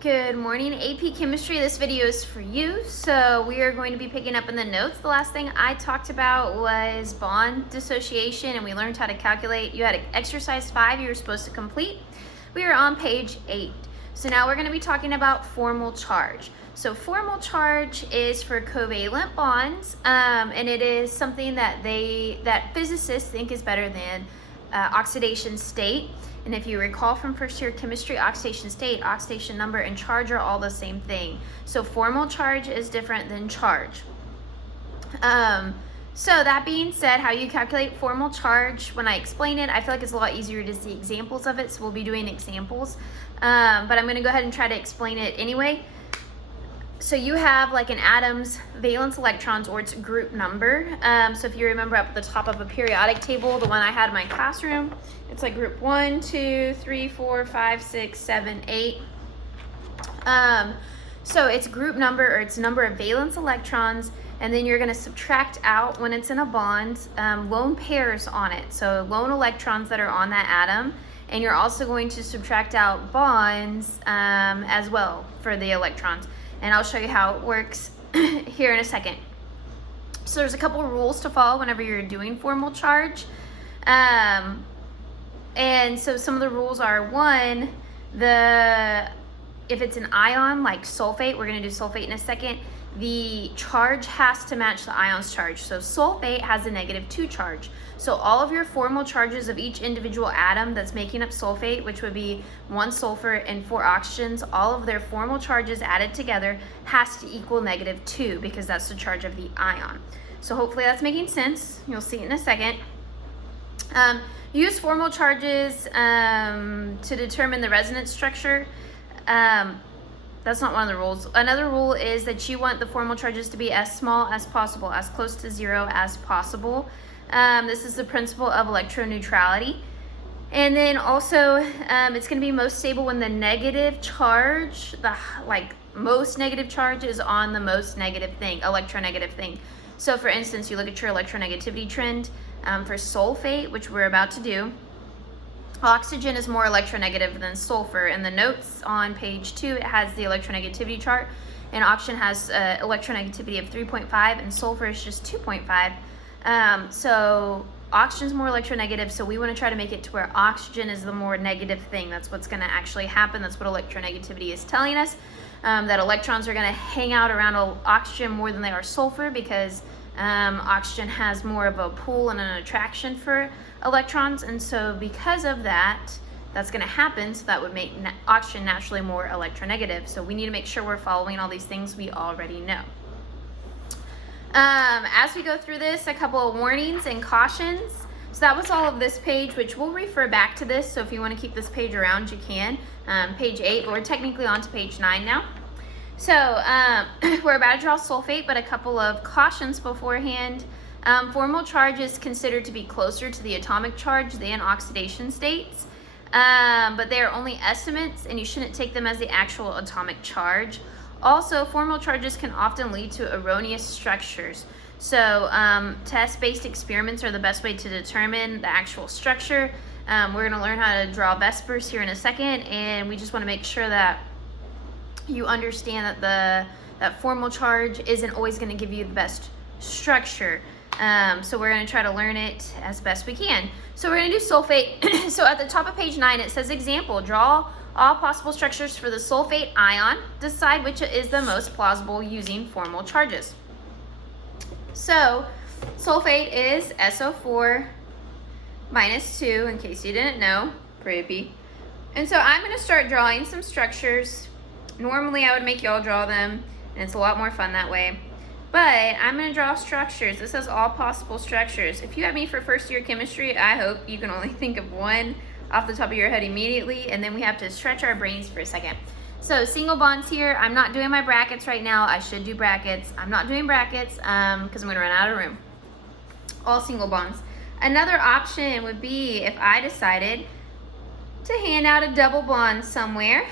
Good morning, AP Chemistry. This video is for you. So we are going to be picking up in the notes. The last thing I talked about was bond dissociation, and we learned how to calculate. You had exercise 5 you were supposed to complete. We are on page 8. So now we're going to be talking about formal charge. So formal charge is for covalent bonds, and it is something that physicists think is better than oxidation state. And if you recall from first year chemistry, oxidation state, oxidation number, and charge are all the same thing. So formal charge is different than charge. So that being said, how you calculate formal charge, when I explain it, I feel like it's a lot easier to see examples of it. So we'll be doing examples, but I'm going to go ahead and try to explain it anyway. So you have like an atom's valence electrons, or its group number. So if you remember up at the top of a periodic table, the one I had in my classroom, it's like group 1, 2, 3, 4, 5, 6, 7, 8. So it's group number, or its number of valence electrons, and then you're going to subtract out, when it's in a bond, lone pairs on it. So lone electrons that are on that atom. And you're also going to subtract out bonds as well for the electrons. And I'll show you how it works here in a second. So there's a couple of rules to follow whenever you're doing formal charge. And so some of the rules are, one, if it's an ion like sulfate, we're going to do sulfate in a second, the charge has to match the ion's charge. So sulfate has a -2 charge. So all of your formal charges of each individual atom that's making up sulfate, which would be 1 sulfur and 4 oxygens, all of their formal charges added together has to equal -2, because that's the charge of the ion. So hopefully that's making sense. You'll see it in a second. Use formal charges to determine the resonance structure. That's not one of the rules. Another rule is that you want the formal charges to be as small as possible, as close to 0 as possible. This is the principle of electroneutrality. And then also, it's going to be most stable when the negative charge, most negative charge is on the most negative thing, electronegative thing. So for instance, you look at your electronegativity trend for sulfate, which we're about to do. Oxygen is more electronegative than sulfur. In the notes on page 2, it has the electronegativity chart, and oxygen has electronegativity of 3.5, and sulfur is just 2.5. So oxygen is more electronegative, so we want to try to make it to where oxygen is the more negative thing. That's what's going to actually happen. That's what electronegativity is telling us, that electrons are going to hang out around oxygen more than they are sulfur, because oxygen has more of a pull and an attraction for electrons, and so because of that, that's going to happen. So that would make oxygen naturally more electronegative. So we need to make sure we're following all these things we already know. As we go through this, a couple of warnings and cautions. So that was all of this page, which we'll refer back to this. So if you want to keep this page around, you can. Page 8, but we're technically on to page 9 now. So we're about to draw sulfate, but a couple of cautions beforehand. Formal charge is considered to be closer to the atomic charge than oxidation states, but they are only estimates, and you shouldn't take them as the actual atomic charge. Also, formal charges can often lead to erroneous structures. So test-based experiments are the best way to determine the actual structure. We're going to learn how to draw Vespers here in a second, and we just want to make sure that you understand that that formal charge isn't always going to give you the best structure. So we're going to try to learn it as best we can. So we're going to do sulfate. So at the top of page 9, it says example, draw all possible structures for the sulfate ion. Decide which is the most plausible using formal charges. So sulfate is SO4 minus 2, in case you didn't know, pretty. And so I'm going to start drawing some structures. Normally I would make y'all draw them, and it's a lot more fun that way. But I'm going to draw structures. This says all possible structures. If you have me for first year chemistry, I hope you can only think of one off the top of your head immediately, and then we have to stretch our brains for a second. So single bonds here. I'm not doing my brackets right now. I should do brackets. I'm not doing brackets because I'm going to run out of room. All single bonds. Another option would be if I decided to hand out a double bond somewhere.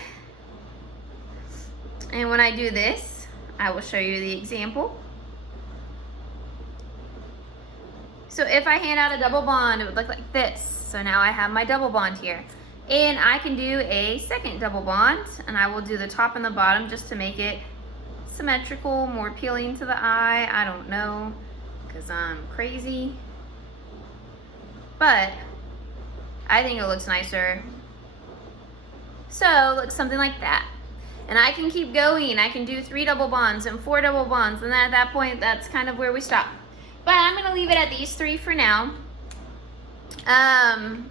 And when I do this, I will show you the example. So if I hand out a double bond, it would look like this. So now I have my double bond here. And I can do a second double bond, and I will do the top and the bottom just to make it symmetrical, more appealing to the eye. I don't know, because I'm crazy. But I think it looks nicer. So it looks something like that. And I can keep going. I can do 3 double bonds and 4 double bonds, and then at that point, that's kind of where we stop. But I'm gonna leave it at these 3 for now.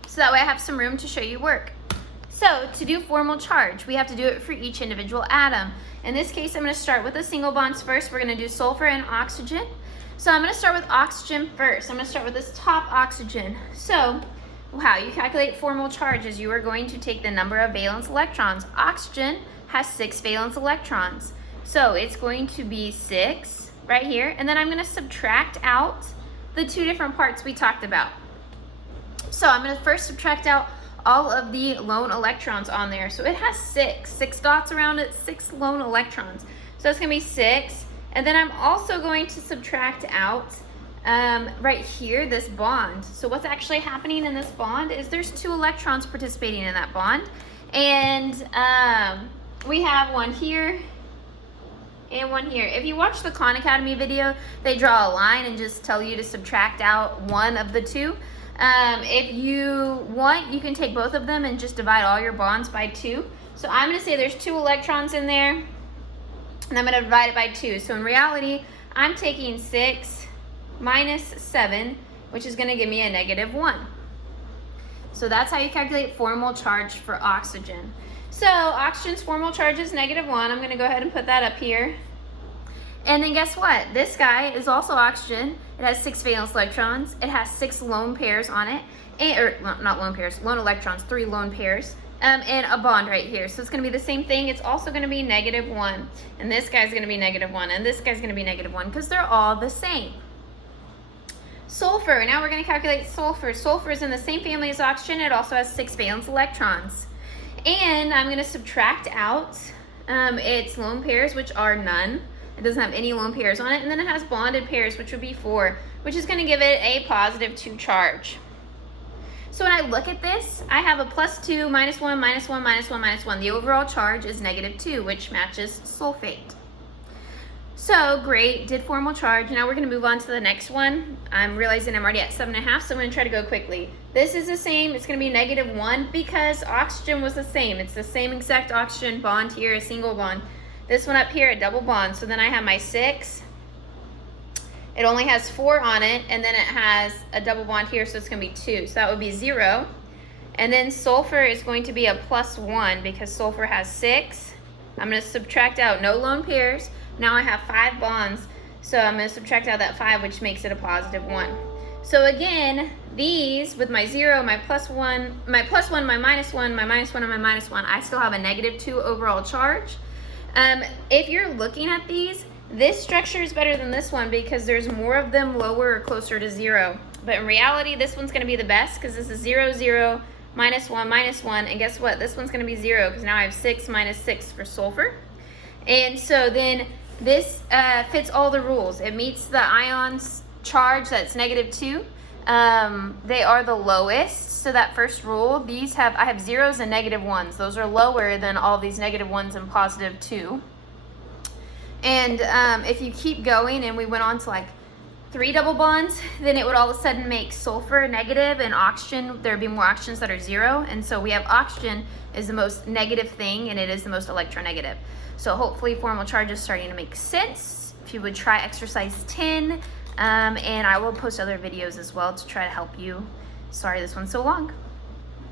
So that way I have some room to show you work. So to do formal charge, we have to do it for each individual atom. In this case, I'm going to start with the single bonds first. We're going to do sulfur and oxygen. So I'm going to start with oxygen first. I'm going to start with this top oxygen. So how you calculate formal charge is you are going to take the number of valence electrons. Oxygen has 6 valence electrons. So it's going to be 6 right here. And then I'm going to subtract out the 2 different parts we talked about. So I'm going to first subtract out all of the lone electrons on there. So it has 6 dots around it, 6 lone electrons. So it's going to be 6. And then I'm also going to subtract out right here this bond. So what's actually happening in this bond is there's 2 electrons participating in that bond. And we have one here and one here. If you watch the Khan Academy video, they draw a line and just tell you to subtract out one of the 2. If you want, you can take both of them and just divide all your bonds by 2. So I'm going to say there's 2 electrons in there, and I'm going to divide it by 2. So in reality, I'm taking 6 minus 7, which is going to give me a -1. So that's how you calculate formal charge for oxygen. So oxygen's formal charge is -1. I'm going to go ahead and put that up here. And then guess what? This guy is also oxygen. It has 6 valence electrons. It has 6 lone pairs on it. Not lone pairs, lone electrons, 3 lone pairs. And a bond right here. So it's going to be the same thing. It's also going to be -1. And this guy's going to be -1. And this guy's going to be -1 because they're all the same. Sulfur. Now we're going to calculate sulfur. Sulfur is in the same family as oxygen. It also has 6 valence electrons. And I'm going to subtract out its lone pairs, which are none. It doesn't have any lone pairs on it. And then it has bonded pairs, which would be 4, which is going to give it a +2 charge. So when I look at this, I have a +2, -1, -1, -1, -1. The overall charge is -2, which matches sulfate. So great, did formal charge. Now we're going to move on to the next one. I'm realizing I'm already at 7.5, so I'm going to try to go quickly. This is the same. It's going to be -1 because oxygen was the same. It's the same exact oxygen bond here, a single bond. This one up here, a double bond. So then I have my 6. It only has 4 on it, and then it has a double bond here, so it's going to be 2. So that would be 0. And then sulfur is going to be a +1 because sulfur has 6. I'm going to subtract out no lone pairs. Now I have 5 bonds, so I'm going to subtract out that 5, which makes it a +1. So again, these with my 0, my +1, my +1, my -1, my -1, and my -1, I still have a -2 overall charge. If you're looking at these, this structure is better than this one because there's more of them lower or closer to 0. But in reality, this one's going to be the best because this is 0, 0, -1, -1. And guess what? This one's going to be 0 because now I have 6 minus 6 for sulfur. And so then this fits all the rules. It meets the ions charge that's -2. They are the lowest. So that first rule, I have 0s and -1s. Those are lower than all these -1s and +2. And if you keep going and we went on to like 3 double bonds, then it would all of a sudden make sulfur negative and oxygen, there'd be more oxygens that are 0. And so we have oxygen is the most negative thing and it is the most electronegative. So hopefully formal charge is starting to make sense. If you would try exercise 10, and I will post other videos as well to try to help you. Sorry this one's so long.